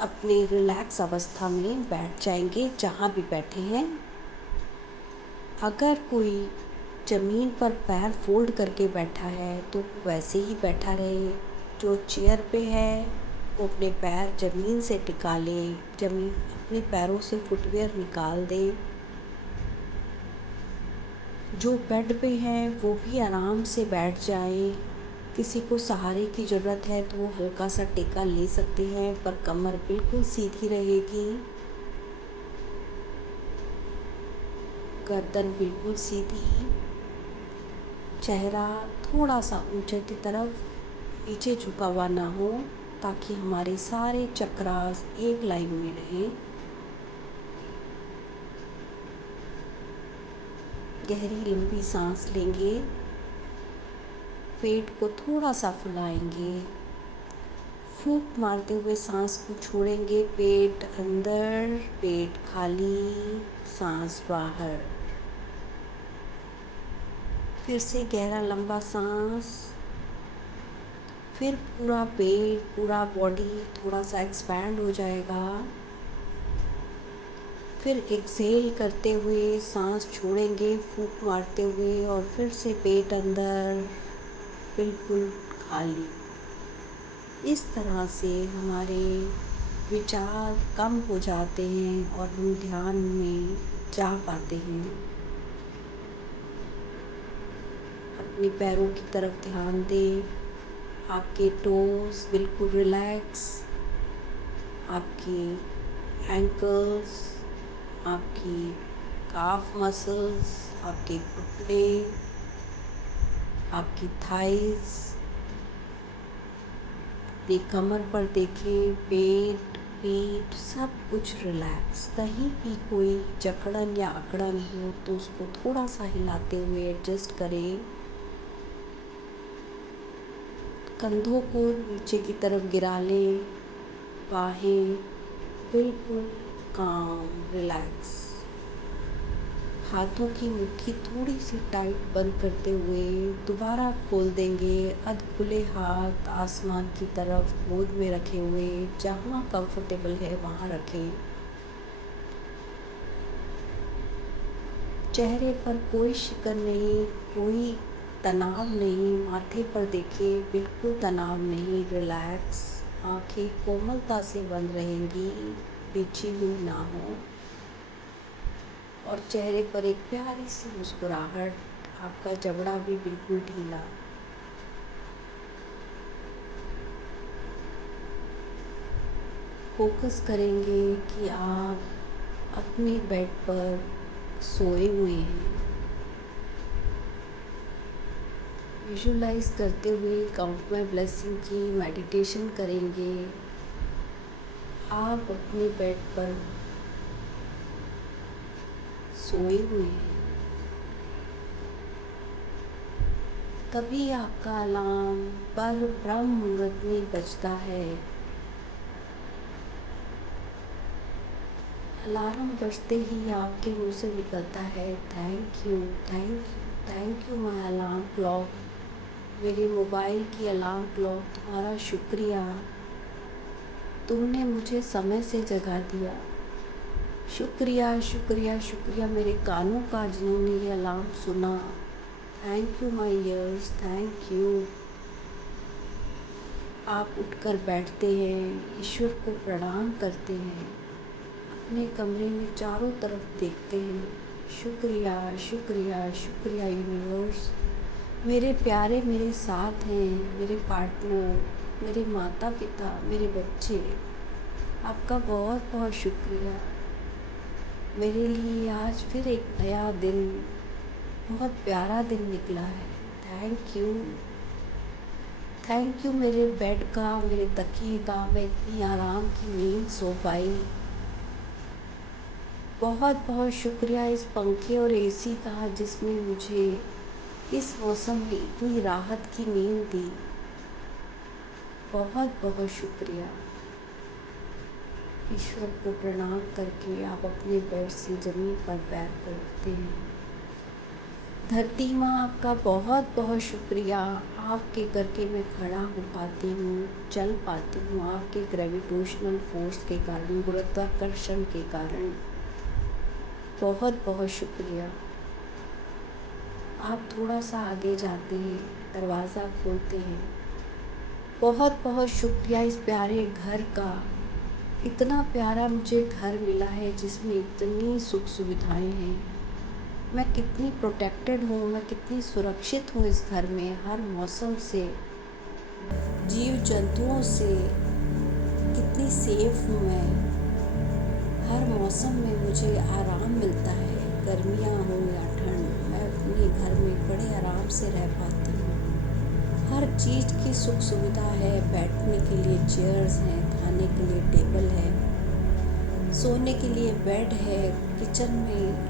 अपनी रिलैक्स अवस्था में बैठ जाएंगे जहाँ भी बैठे हैं। अगर कोई ज़मीन पर पैर फोल्ड करके बैठा है तो वैसे ही बैठा रहे। जो चेयर पे है वो अपने पैर ज़मीन से टिका ले, ज़मीन अपने पैरों से फुटवियर निकाल दे। जो बेड पे है वो भी आराम से बैठ जाए। किसी को सहारे की ज़रूरत है तो वो हल्का सा टेका ले सकते हैं, पर कमर बिल्कुल सीधी रहेगी, गर्दन बिल्कुल सीधी, चेहरा थोड़ा सा ऊंचे की तरफ, नीचे झुका हुआ ना हो, ताकि हमारे सारे चक्रास एक लाइन में रहें। गहरी लंबी सांस लेंगे, पेट को थोड़ा सा फुलाएंगे, फूंक मारते हुए सांस को छोड़ेंगे। पेट अंदर, पेट खाली, सांस बाहर। फिर से गहरा लंबा सांस, फिर पूरा पेट, पूरा बॉडी थोड़ा सा एक्सपैंड हो जाएगा। फिर एक्सहेल करते हुए सांस छोड़ेंगे, फूंक मारते हुए, और फिर से पेट अंदर, बिल्कुल खाली। इस तरह से हमारे विचार कम हो जाते हैं और हम ध्यान में जा पाते हैं। अपने पैरों की तरफ ध्यान दें। आपके टोस बिल्कुल रिलैक्स, आपकी एंकल्स, आपकी काफ मसल्स, आपके घुटने, आपकी थाइस, अपनी कमर पर देखें, पेट, पीठ सब कुछ रिलैक्स। कहीं भी कोई जकड़न या अकड़न हो तो उसको थोड़ा सा हिलाते हुए एडजस्ट करें। कंधों को नीचे की तरफ गिरा लें, बाहें बिल्कुल काम, रिलैक्स। हाथों की मुट्ठी थोड़ी सी टाइट बंद करते हुए दोबारा खोल देंगे। अध खुले हाथ आसमान की तरफ गोद में रखे हुए, जहाँ कंफर्टेबल है वहाँ रखें। चेहरे पर कोई शिकन नहीं, कोई तनाव नहीं। माथे पर देखिए, बिल्कुल तनाव नहीं, रिलैक्स। आंखें कोमलता से बंद रहेंगी, बिछी हुई ना हो, और चेहरे पर एक प्यारी सी मुस्कुराहट। आपका जबड़ा भी बिल्कुल ढीला। फोकस करेंगे कि आप अपने बेड पर सोए हुए हैं। विजुलाइज करते हुए काउंट माई ब्लेसिंग की मेडिटेशन करेंगे। आप अपने बेड पर सोए हुए हैं। तभी आपका अलार्म पर ब्रह्म मुहूर्त में बजता है। अलार्म बजते ही आपके मुंह से निकलता है, thank you, thank you, thank you my alarm clock. मेरे मोबाइल की अलार्म क्लॉक, तुम्हारा शुक्रिया, तुमने मुझे समय से जगा दिया। शुक्रिया, शुक्रिया, शुक्रिया मेरे कानों का जिन्होंने ये अलार्म सुना। Thank you my years, thank you. आप उठकर बैठते हैं, ईश्वर को प्रणाम करते हैं, अपने कमरे में चारों तरफ देखते हैं। शुक्रिया, शुक्रिया, शुक्रिया यूनिवर्स, मेरे प्यारे मेरे साथ हैं, मेरे पार्टनर, मेरे माता पिता, मेरे बच्चे, आपका बहुत बहुत शुक्रिया। मेरे लिए आज फिर एक नया दिन, बहुत प्यारा दिन निकला है। थैंक यू, थैंक यू मेरे बेड का, मेरे तकिए का, मैं इतनी आराम की नींद सो पाई। बहुत बहुत शुक्रिया इस पंखे और एसी का, जिसने मुझे इस मौसम में इतनी राहत की नींद दी। बहुत बहुत शुक्रिया। ईश्वर को प्रणाम करके आप अपने बेड से ज़मीन पर पैर कर उठते हैं। धरती माँ आपका बहुत बहुत शुक्रिया। आपके करके मैं खड़ा हो पाती हूँ, चल पाती हूँ, आपके ग्रेविटेशनल फोर्स के कारण, गुरुत्वाकर्षण के कारण। बहुत बहुत शुक्रिया। आप थोड़ा सा आगे जाते हैं, दरवाज़ा खोलते हैं। बहुत बहुत शुक्रिया इस प्यारे घर का। इतना प्यारा मुझे घर मिला है जिसमें इतनी सुख सुविधाएं हैं। मैं कितनी प्रोटेक्टेड हूँ, मैं कितनी सुरक्षित हूँ इस घर में। हर मौसम से, जीव जंतुओं से कितनी सेफ हूँ मैं। हर मौसम में मुझे आराम मिलता है, गर्मियाँ हो या ठंड, मैं अपने घर में बड़े आराम से रह पाती हूँ। हर चीज़ की सुख सुविधा है। बैठने के लिए चेयर्स हैं, खाने के लिए टेबल है, सोने के लिए बेड है। किचन में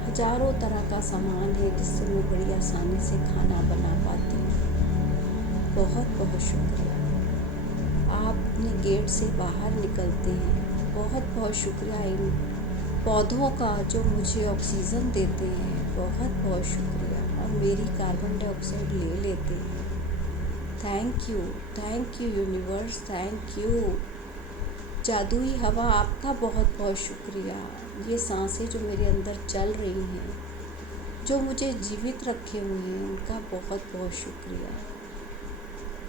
हजारों तरह का सामान है जिससे मैं बड़ी आसानी से खाना बना पाती हूँ। बहुत बहुत शुक्रिया। आप अपने गेट से बाहर निकलते हैं। बहुत बहुत शुक्रिया इन पौधों का जो मुझे ऑक्सीजन देते हैं। बहुत बहुत शुक्रिया। और मेरी कार्बन डाइऑक्साइड ले लेते हैं। Thank you universe, thank you. जादुई हवा, आपका बहुत बहुत शुक्रिया। ये सांसें जो मेरे अंदर चल रही हैं, जो मुझे जीवित रखे हुए हैं, उनका बहुत बहुत शुक्रिया।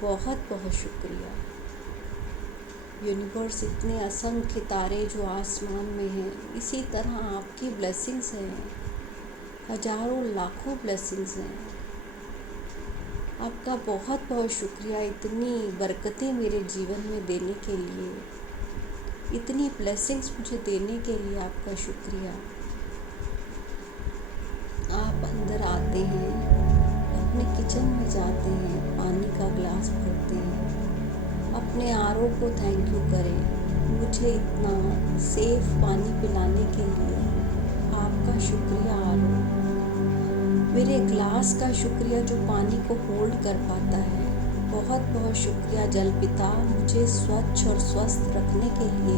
बहुत बहुत शुक्रिया। यूनिवर्स, इतने असंख्य तारे जो आसमान में हैं, इसी तरह आपकी ब्लेसिंग्स हैं। हजारों लाखों ब्लेसिंग्स हैं। आपका बहुत बहुत शुक्रिया इतनी बरकतें मेरे जीवन में देने के लिए, इतनी ब्लेसिंग्स मुझे देने के लिए। आपका शुक्रिया। आप अंदर आते हैं, अपने किचन में जाते हैं, पानी का गिलास भरते हैं, अपने आरओ को थैंक यू करें मुझे इतना सेफ पानी पिलाने के लिए। आपका शुक्रिया आरओ। मेरे ग्लास का शुक्रिया जो पानी को होल्ड कर पाता है। बहुत बहुत शुक्रिया जल पिता, मुझे स्वच्छ और स्वस्थ रखने के लिए,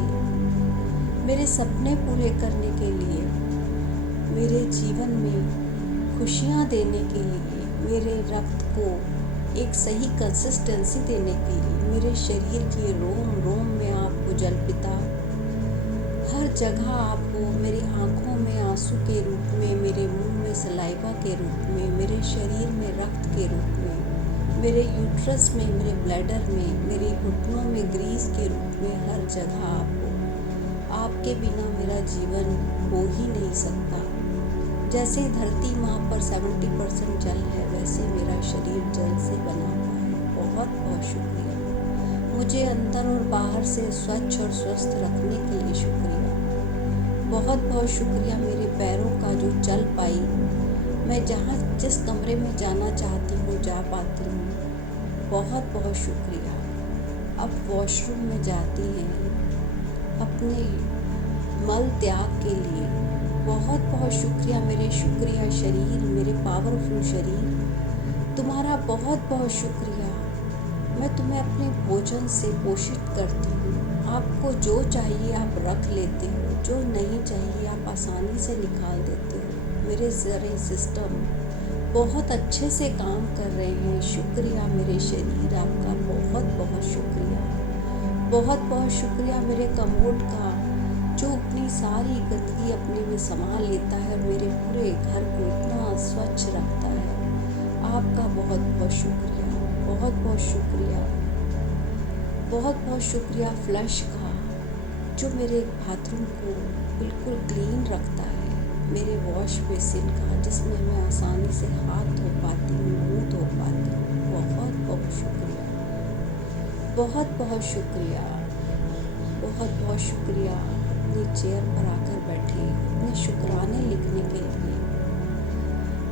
मेरे सपने पूरे करने के लिए, मेरे जीवन में खुशियाँ देने के लिए, मेरे रक्त को एक सही कंसिस्टेंसी देने के लिए, मेरे शरीर के रोम रोम में आपको जल पिता, हर जगह आपको, मेरी आँखों में आंसू के रूप में, मेरे मुंह में सलाइवा के रूप में, मेरे शरीर में रक्त के रूप में, मेरे यूट्रस में, मेरे ब्लैडर में, मेरे घुटनों में ग्रीस के रूप में, हर जगह आपको। आपके बिना मेरा जीवन हो ही नहीं सकता। जैसे धरती माँ पर 70% जल है, वैसे मेरा शरीर जल से बना हुआ है। बहुत बहुत शुक्रिया। मुझे अंदर और बाहर से स्वच्छ और स्वस्थ रखने के लिए शुक्रिया। बहुत बहुत शुक्रिया मेरे पैरों का जो चल पाई, मैं जहाँ जिस कमरे में जाना चाहती हूँ जा पाती हूँ। बहुत बहुत शुक्रिया। अब वॉशरूम में जाती हैं अपने मल त्याग के लिए। बहुत बहुत शुक्रिया मेरे शुक्रिया शरीर, मेरे पावरफुल शरीर, तुम्हारा बहुत बहुत शुक्रिया। मैं तुम्हें अपने भोजन से पोषित करती हूँ। आपको जो चाहिए आप रख लेते हो, जो नहीं चाहिए आप आसानी से निकाल देते हो। मेरे सारे सिस्टम बहुत अच्छे से काम कर रहे हैं। शुक्रिया मेरे शरीर, आपका बहुत बहुत शुक्रिया। बहुत बहुत शुक्रिया मेरे कमोड का जो अपनी सारी गंदगी अपने में समा लेता है और मेरे पूरे घर को इतना स्वच्छ रखता है। आपका बहुत बहुत शुक्रिया। बहुत बहुत शुक्रिया। बहुत बहुत शुक्रिया फ्लश का जो मेरे बाथरूम को बिल्कुल क्लीन रखता है। मेरे वॉश बेसिन का जिसमें मैं आसानी से हाथ धो पाती हूँ, मुँह धो पाती हूँ। बहुत बहुत शुक्रिया। बहुत बहुत शुक्रिया। बहुत बहुत शुक्रिया। अपनी चेयर पर आकर बैठे अपने शुक्राने लिखने के लिए,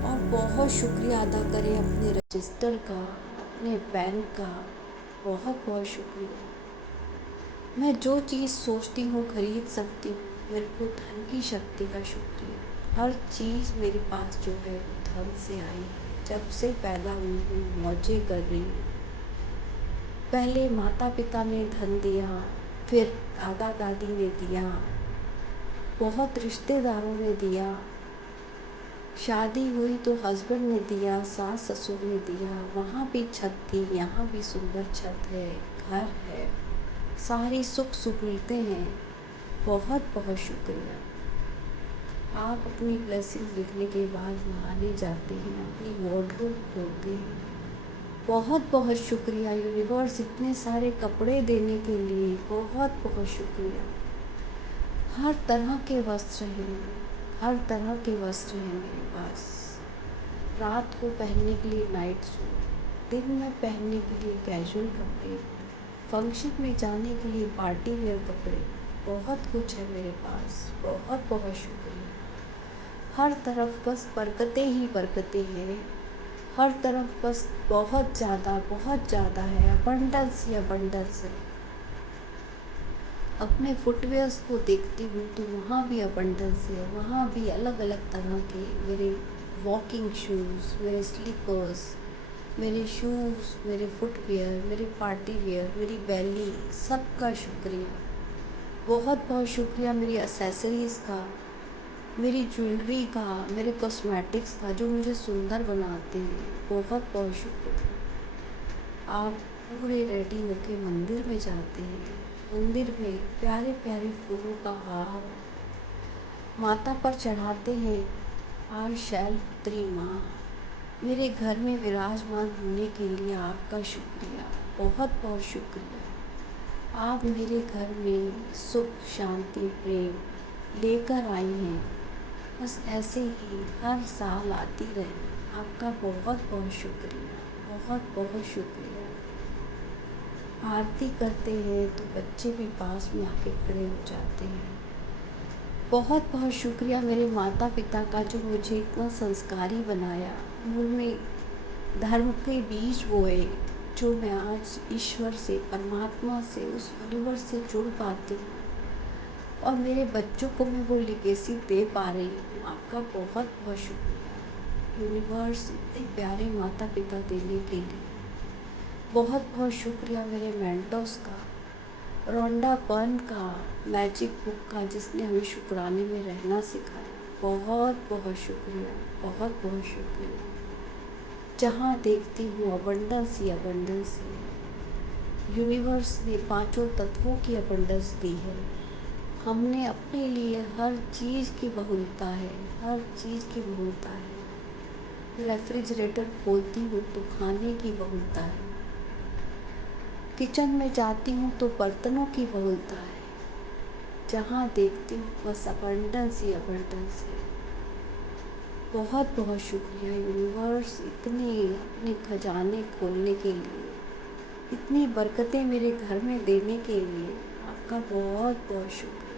और बहुत शुक्रिया अदा करें अपने रजिस्टर का, अपने बैंक का। बहुत बहुत शुक्रिया। मैं जो चीज़ सोचती हूँ खरीद सकती हूँ। मेरे को धन की शक्ति का शुक्रिया। हर चीज़ मेरे पास जो है धन से आई। जब से पैदा हुई हूँ मौजें कर रही हूँ। पहले माता पिता ने धन दिया, फिर दादा दादी ने दिया, बहुत रिश्तेदारों ने दिया, शादी हुई तो हस्बैंड ने दिया, सास ससुर ने दिया, वहाँ भी छत थी, यहाँ भी सुंदर छत है, घर है, सारी सुख सुविधाएं हैं। बहुत बहुत शुक्रिया। आप अपनी ब्लेसिंग्स लिखने के बाद नहाने जाते हैं, अपनी वार्डरोब खोलते हैं। बहुत बहुत शुक्रिया यूनिवर्स, इतने सारे कपड़े देने के लिए बहुत बहुत शुक्रिया। हर तरह के वस्त्र हैं, हर तरह के वस्त्र हैं मेरे पास। रात को पहनने के लिए नाइट सूट, दिन में पहनने के लिए कैजुअल कपड़े, फंक्शन में जाने के लिए पार्टी वेयर कपड़े, बहुत कुछ है मेरे पास। बहुत बहुत शुक्रिया। हर तरफ बस बरकतें ही बरकतें हैं, हर तरफ बस बहुत ज़्यादा है, अबंडेंस ही अबंडेंस है। अपने फुटवेयर्स को देखती हूँ तो वहाँ भी अबंडेंस है, वहाँ भी अलग अलग तरह के मेरे वॉकिंग शूज़, मेरे स्लीपर्स, मेरे शूज़, मेरे फुटवेयर, मेरे पार्टी वेयर, मेरी बैली, सबका शुक्रिया। बहुत बहुत शुक्रिया मेरी एसेसरीज़ का, मेरी ज्वेलरी का, मेरे कॉस्मेटिक्स का जो मुझे सुंदर बनाते हैं। बहुत बहुत शुक्रिया। आप पूरे रेडी होके मंदिर में जाते हैं, मंदिर में प्यारे प्यारे फूलों का हार माता पर चढ़ाते हैं। और शैलपुत्री माँ, मेरे घर में विराजमान होने के लिए आपका शुक्रिया। बहुत बहुत शुक्रिया। आप मेरे घर में सुख शांति प्रेम लेकर आई हैं। बस ऐसे ही हर साल आती रहे। आपका बहुत बहुत शुक्रिया। बहुत बहुत शुक्रिया। आरती करते हैं तो बच्चे भी पास में आके खड़े हो जाते हैं। बहुत बहुत शुक्रिया मेरे माता पिता का जो मुझे इतना संस्कारी बनाया, उनमें धर्म के बीज बोए, जो मैं आज ईश्वर से, परमात्मा से, उस यूनिवर्स से जुड़ पाती हूँ और मेरे बच्चों को मैं वो लेगेसी दे पा रही हूँ। आपका बहुत बहुत शुक्रिया यूनिवर्स, इतने प्यारे माता पिता देने के लिए। बहुत बहुत शुक्रिया मेरे मेंटर्स का, रोंडा बर्न का, मैजिक बुक का, जिसने हमें शुक्राने में रहना सिखाया। बहुत बहुत शुक्रिया। बहुत बहुत शुक्रिया। जहाँ देखती हूँ अबंडेंस ही अबंडेंस है। यूनिवर्स ने पांचों तत्वों की अबंडेंस दी है। हमने अपने लिए हर चीज़ की बहुलता है, हर चीज़ की बहुलता है। रेफ्रिजरेटर खोलती हूँ तो खाने की बहुलता है, किचन में जाती हूँ तो बर्तनों की बहुलता है। जहाँ देखती हूँ बस अबंडेंस ही अबंडेंस है। बहुत बहुत शुक्रिया यूनिवर्स, इतने अपने खजाने खोलने के लिए, इतनी बरकतें मेरे घर में देने के लिए। आपका बहुत बहुत शुक्रिया।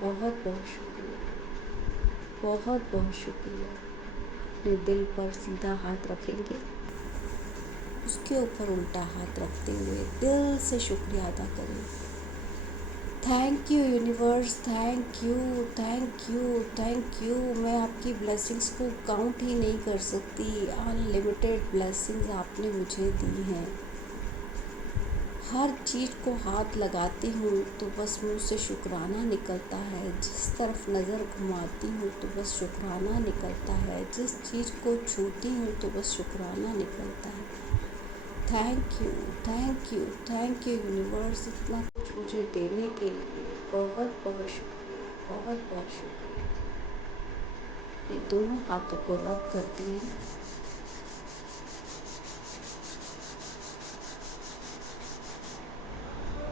बहुत बहुत शुक्रिया। बहुत बहुत शुक्रिया। अपने दिल पर सीधा हाथ रखेंगे, उसके ऊपर उल्टा हाथ रखते हुए दिल से शुक्रिया अदा करें। Thank you universe, thank you, thank you, thank you. मैं आपकी ब्लेसिंग्स को काउंट ही नहीं कर सकती। अनलिमिटेड ब्लेसिंग्स आपने मुझे दी हैं। हर चीज़ को हाथ लगाती हूँ तो बस मुँह से शुक्राना निकलता है। जिस तरफ नज़र घुमाती हूँ तो बस शुक्राना निकलता है। जिस चीज़ को छूती हूँ तो बस शुक्राना निकलता है। Thank you, thank you, thank you universe, इतना कुछ मुझे देने के लिए। बहुत बहुत शुक्रिया। बहुत बहुत शुक्रिया। ये दोनों हाथों को रब करती हैं।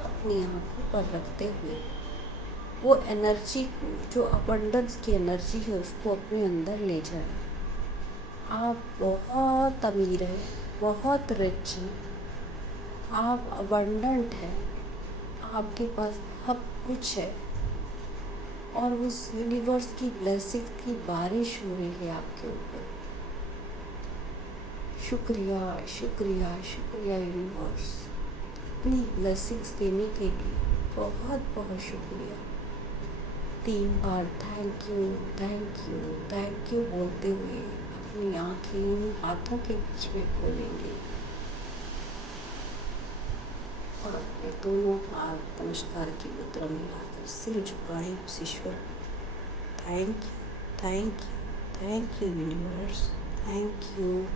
अपनी आंखों पर रखते हुए वो एनर्जी को, जो अबंडेंस की एनर्जी है, उसको अपने अंदर ले जाए। आप बहुत अमीर हैं, बहुत रिच हैं, आप अबंडेंट हैं, आपके पास सब कुछ है और उस यूनिवर्स की ब्लेसिंग की बारिश हो रही है आपके ऊपर। शुक्रिया शुक्रिया शुक्रिया यूनिवर्स, इतनी ब्लेसिंग्स देने के लिए। बहुत बहुत शुक्रिया। 3 बार thank you, thank you, thank you बोलते हुए अपनी आँखें हाथों के बीच में खोलेंगे और अपने दोनों हाथ नमस्कार की मुद्रा में लाकर सिर झुकाएं उस ईश्वर को। Thank you, thank you, thank you universe, thank you.